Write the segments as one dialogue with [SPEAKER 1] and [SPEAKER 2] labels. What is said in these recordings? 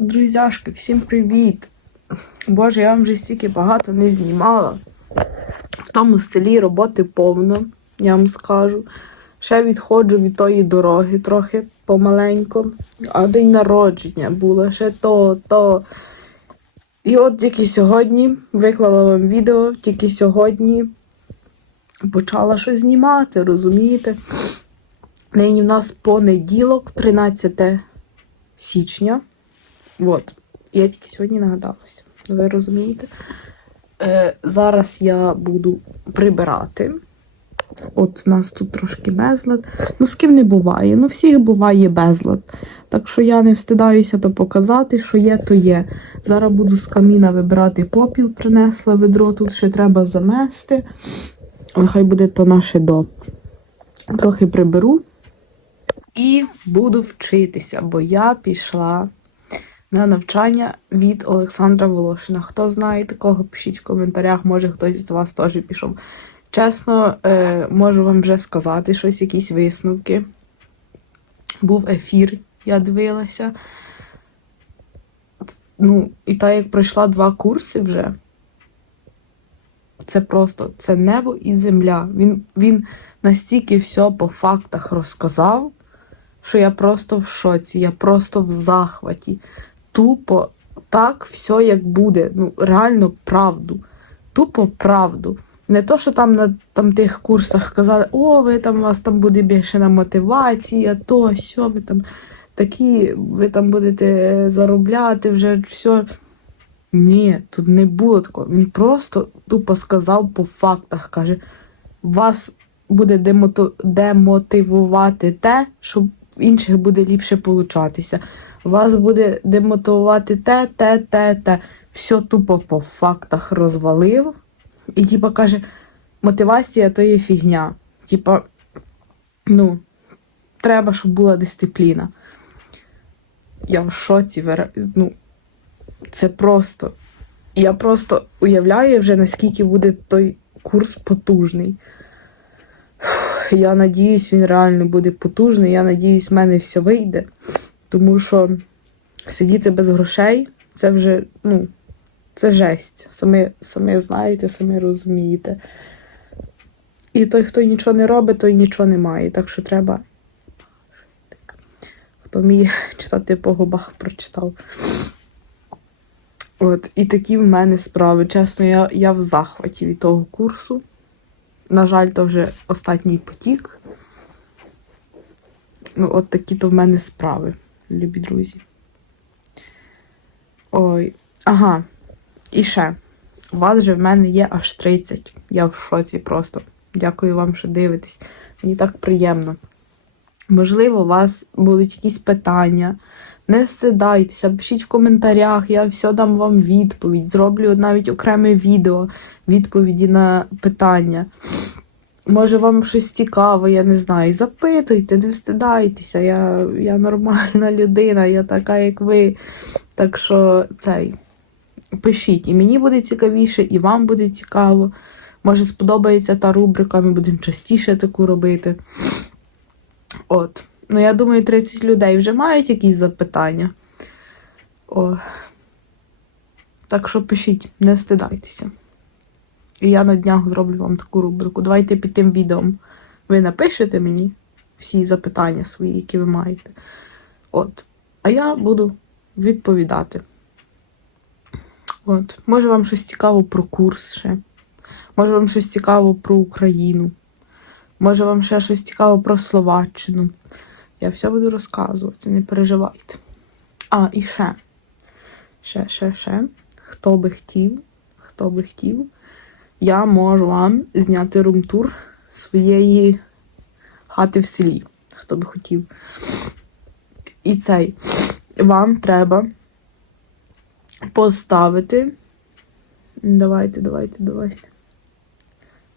[SPEAKER 1] Друзяшки, всім привіт! Боже, я вам вже стільки багато не знімала. В тому селі роботи повно, я вам скажу. Ще відходжу від тої дороги трохи помаленько. А день народження було ще то, то. І от тільки сьогодні виклала вам відео, тільки сьогодні почала щось знімати, розумієте? Нині в нас понеділок, 13 січня. От. Я тільки сьогодні нагадалася. Ви розумієте? Е, зараз я буду прибирати. От у нас тут трошки безлад. Ну, з ким не буває. Ну, всіх буває безлад. Так що я не встидаюся то показати, що є, то є. Зараз буду з каміна вибирати попіл, принесла ведро, тут ще треба замести. Нехай буде то наше до. Трохи приберу. І буду вчитися, бо я пішла на навчання від Олександра Волошина. Хто знає такого, пишіть в коментарях, може хтось з вас теж пішов. Чесно, е, можу вам вже сказати щось, якісь висновки. Був ефір, я дивилася. Ну, і так як пройшла два курси вже. Це просто це небо і земля. Він, він настільки все по фактах розказав, що я просто в шоці, я просто в захваті. Тупо так все як буде. Ну, реально правду. Тупо правду. Не то, що там на там, тих курсах казали, о, ви там у вас там буде більше мотивація, то, що ви там такі, ви там будете заробляти вже все. Ні, тут не було такого. Він просто тупо сказав по фактах. Каже, вас буде демотивувати те, що інших буде ліпше получатися. Вас буде демотивувати те, те, те, те. Все тупо по фактах розвалив. І типа каже, мотивація то є фігня. Типа, ну, треба, щоб була дисципліна. Я в шоці, ну, це просто. Я просто уявляю вже, наскільки буде той курс потужний. Я надіюсь, він реально буде потужний. Я надіюсь, в мене все вийде. Тому що сидіти без грошей це вже, ну, це жесть. Самі, самі знаєте, самі розумієте. І той, хто нічого не робить, той нічого не має. Так що треба. Хто вміє читати по губах, прочитав. От, і такі в мене справи. Чесно, я, я в захваті від того курсу. На жаль, то вже останній потік. Ну, от такі то в мене справи, любі друзі. Ой, ага. І ще. У вас же в мене є аж 30. Я в шоці просто. Дякую вам, що дивитесь. Мені так приємно. Можливо, у вас будуть якісь питання. Не стидайтеся, пишіть в коментарях, я все дам вам відповідь. Зроблю навіть окреме відео відповіді на питання. Може, вам щось цікаве, я не знаю. Запитуйте, не встидайтеся. Я, я нормальна людина, я така, як ви. Так що цей. Пишіть, і мені буде цікавіше, і вам буде цікаво. Може, сподобається та рубрика, ми будемо частіше таку робити. От. Ну, я думаю, 30 людей вже мають якісь запитання. О. Так що пишіть, не стидайтеся. І я на днях зроблю вам таку рубрику. Давайте під тим відео ви напишете мені всі запитання свої, які ви маєте. От. А я буду відповідати. От. Може вам щось цікаво про курс ще. Може вам щось цікаво про Україну. Може вам ще щось цікаво про Словаччину. Я все буду розказувати, не переживайте. А, і ще. Ще, ще, ще. Хто би хотів, хто би хотів, я можу вам зняти румтур своєї хати в селі. Хто би хотів. І цей. Вам треба поставити. Давайте, давайте, давайте.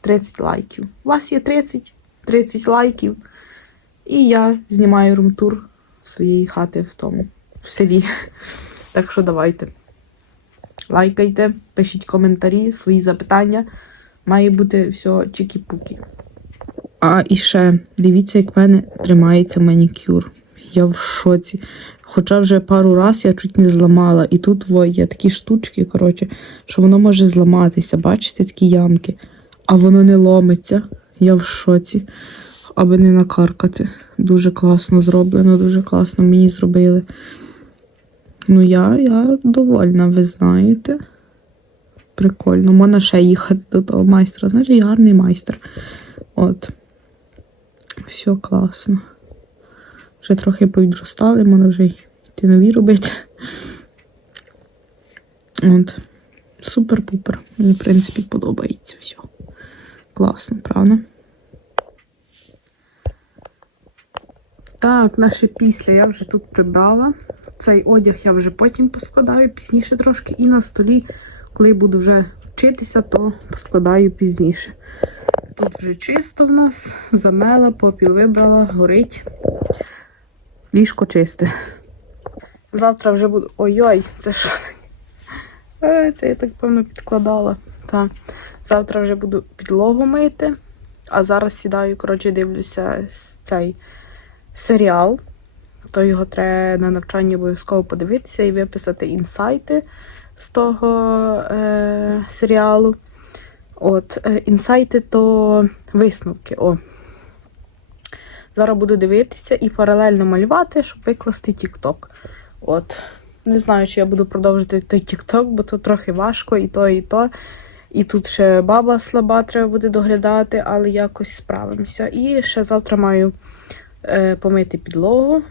[SPEAKER 1] 30 лайків. У вас є 30, 30 лайків. І я знімаю румтур своєї хати в тому, в селі. Так що давайте. Лайкайте, пишіть коментарі, свої запитання. Має бути все чікі-пукі. А і ще дивіться, як в мене тримається манікюр. Я в шоці. Хоча вже пару раз я чуть не зламала. І тут во, є такі штучки, коротше, що воно може зламатися. Бачите, такі ямки. А воно не ломиться. Я в шоці. Аби не накаркати. Дуже класно зроблено, дуже класно мені зробили. Ну, я, я довольна, ви знаєте. Прикольно. Можна ще їхати до того майстра. Значить, гарний майстер. От. Все класно. Вже трохи повідростали, можна вже йти нові робити. От. Супер-пупер. Мені, в принципі, подобається все. Класно, правда? Так, наше після я вже тут прибрала. Цей одяг я вже потім поскладаю пізніше трошки. І на столі, коли буду вже вчитися, то поскладаю пізніше. Тут вже чисто в нас, замела, попіл вибрала, горить. Ліжко чисте. Завтра вже буду. Ой-ой, це що? Е, Це я так певно підкладала. Так. Завтра вже буду підлогу мити. А зараз сідаю, коротше, дивлюся цей серіал. То його треба на навчанні обов'язково подивитися і виписати інсайти з того е, серіалу. От, е, інсайти то висновки. О. Зараз буду дивитися і паралельно малювати, щоб викласти TikTok. От. Не знаю, чи я буду продовжити той TikTok, бо то трохи важко, і то, і то. І тут ще баба слаба треба буде доглядати, але якось справимося. І ще завтра маю е, помити підлогу.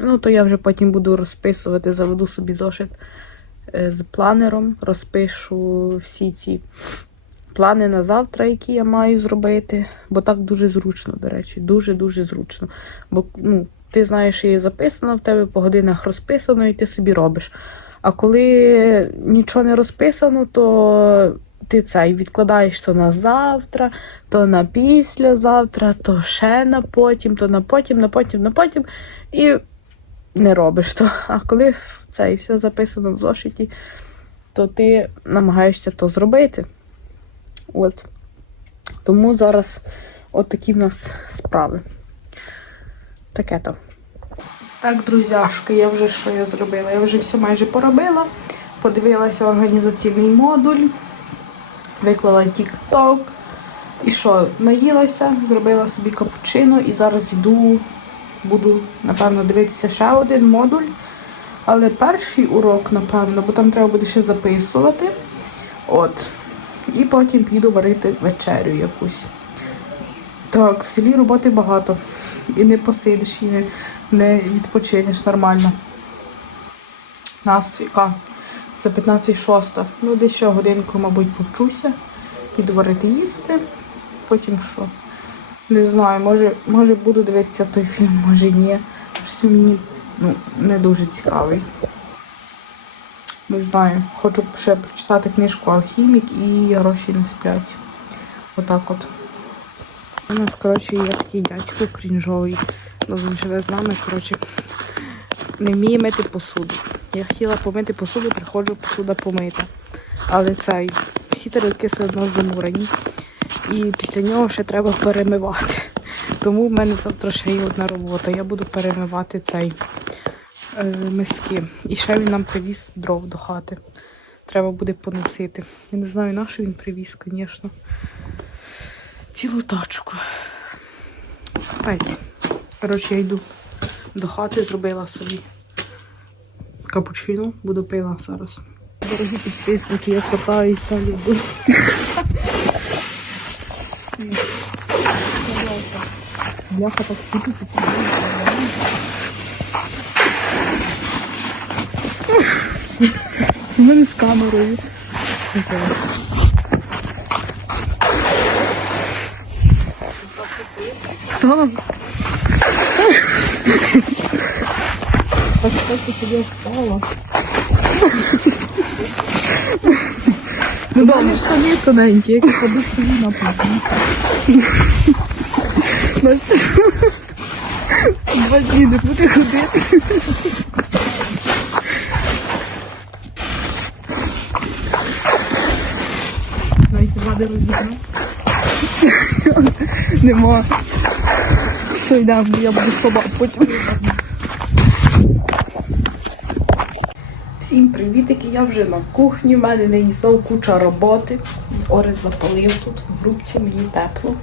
[SPEAKER 1] Ну, то я вже потім буду розписувати, заведу собі зошит е, з планером, розпишу всі ці плани на завтра, які я маю зробити. Бо так дуже зручно, до речі, дуже-дуже зручно. Бо ну, ти знаєш, що є записано в тебе по годинах розписано, і ти собі робиш. А коли нічого не розписано, то ти цей відкладаєш то на завтра, то на післязавтра, то ще на потім, то на потім, на потім, на потім. І не робиш то. А коли це і все записано в зошиті, то ти намагаєшся то зробити. От. Тому зараз от такі в нас справи. Таке то. Так, друзяшки, я вже що я зробила? Я вже все майже поробила. Подивилася організаційний модуль, виклала TikTok. І що, наїлася, зробила собі капучино і зараз йду, буду, напевно, дивитися ще один модуль. Але перший урок, напевно, бо там треба буде ще записувати. От. І потім піду варити вечерю якусь. Так, в селі роботи багато. І не посидиш, і не, не відпочинеш нормально. Нас яка? За 15-6. Ну, десь ще годинку, мабуть, повчуся. Піду варити їсти. Потім що? Не знаю, може, може буду дивитися той фільм, може ні. Щось мені ну, не дуже цікавий. Не знаю. Хочу ще прочитати книжку Алхімік і гроші не сплять. Отак от. У нас, коротше, є такий дядько крінжовий. Ну, він живе з нами, коротше, не вміє мити посуду. Я хотіла помити посуду, приходжу посуда помита. Але цей, всі тарілки все одно замурені. І після нього ще треба перемивати. Тому в мене завтра ще є одна робота. Я буду перемивати цей е, миски. І ще він нам привіз дров до хати. Треба буде поносити. Я не знаю, на що він привіз, звісно. Цілу тачку. Капець. Коротше, я йду до хати, зробила собі капучино, буду пила зараз. Дорогі підписники, я катаюсь та люблю. Бляха так кипить. У мене з камерою. Так. Так ти тебе встала? Ну да, штани тоненькі, як ходиш тобі на путні. Настя, два дні не буде ходити. Навіть води розігнав. Нема. Все, йдемо, я буду слаба потім. Всім привітики, я вже на кухні, в мене нині знов куча роботи. Орес запалив тут в грубці, мені тепло.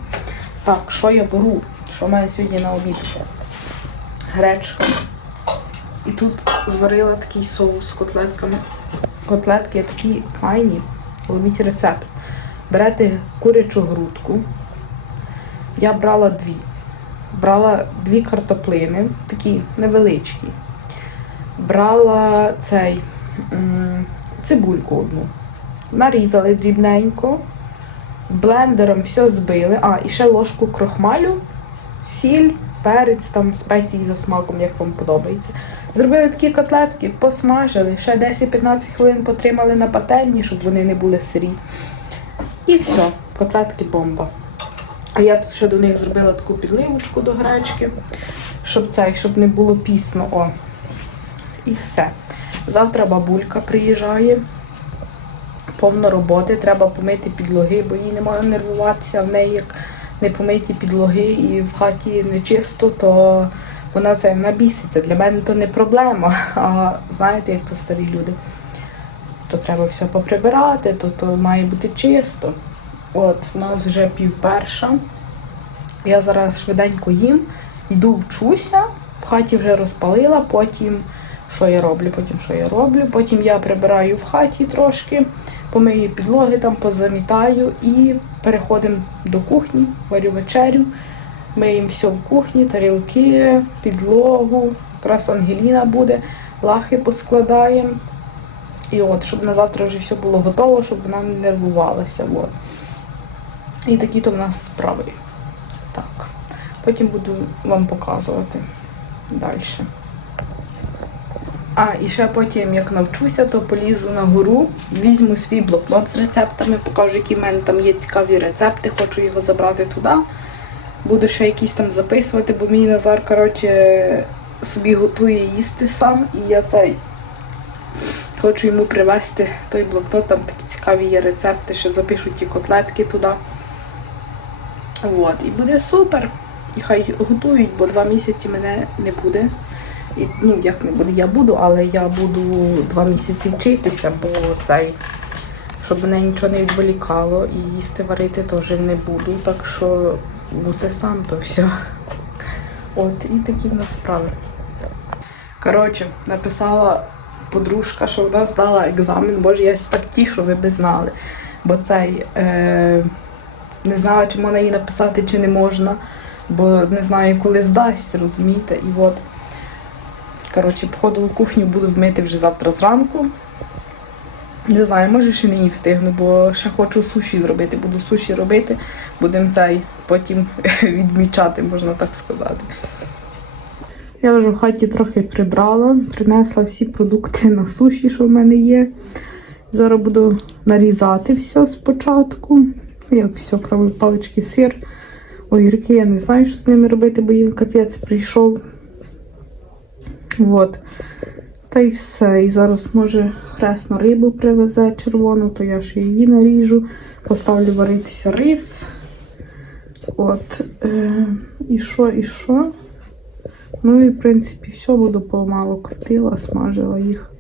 [SPEAKER 1] Так, що я беру? Що в мене сьогодні на обід? Гречка. І тут зварила такий соус з котлетками. Котлетки такі файні. Ловіть рецепт. Берете курячу грудку. Я брала дві. Брала дві картоплини, такі невеличкі брала цей цибульку одну. Нарізали дрібненько, блендером все збили. А, і ще ложку крохмалю, сіль, перець, там спеції за смаком, як вам подобається. Зробили такі котлетки, посмажили, ще 10-15 хвилин потримали на пательні, щоб вони не були сирі. І все, котлетки бомба. А я тут ще до них зробила таку підливочку до гречки, щоб цей, щоб не було пісно. О, і все. Завтра бабулька приїжджає. Повно роботи, треба помити підлоги, бо їй не може нервуватися. В неї як не помиті підлоги і в хаті не чисто, то вона це вона біситься. Для мене то не проблема. А знаєте, як то старі люди. То треба все поприбирати, то, то має бути чисто. От, в нас вже пів перша. Я зараз швиденько їм, йду вчуся, в хаті вже розпалила, потім що я роблю, потім що я роблю. Потім я прибираю в хаті трошки, помию підлоги, там позамітаю і переходимо до кухні, варю вечерю. Миємо все в кухні, тарілки, підлогу. Якраз Ангеліна буде, лахи поскладаємо. І от, щоб на завтра вже все було готово, щоб вона не нервувалася. От. І такі то в нас справи. Так. Потім буду вам показувати далі. А, і ще потім, як навчуся, то полізу на гору, візьму свій блокнот з рецептами, покажу, які в мене там є цікаві рецепти, хочу його забрати туди. Буду ще якісь там записувати, бо мій Назар, коротше, собі готує їсти сам, і я цей хочу йому привезти той блокнот, там такі цікаві є рецепти, ще запишу ті котлетки туди. От, і буде супер. І хай готують, бо два місяці мене не буде. Ну, як не буде, я буду, але я буду два місяці вчитися, бо цей, щоб мене нічого не відволікало і їсти варити теж не буду, так що мусе сам то все. От, і такі в нас справи. Коротше, написала подружка, що вона здала екзамен, боже, я так тішу, ви би знали. Бо цей е, не знала, чи можна її написати, чи не можна, бо не знаю, коли здасть, розумієте, і от. Коротше, походу в кухню буду вмити вже завтра зранку. Не знаю, може ще нині встигну, бо ще хочу суші зробити. Буду суші робити, будемо цей потім відмічати, можна так сказати. Я вже в хаті трохи прибрала, принесла всі продукти на суші, що в мене є. Зараз буду нарізати все спочатку. Як все, крім палички, сир. Огірки, я не знаю, що з ними робити, бо їм капець прийшов. От. Та й все. І зараз, може, хресну рибу привезе червону, то я ж її наріжу, поставлю варитися рис. От. Е, і що, і що? Ну і, в принципі, все буду помалу крутила, смажила їх.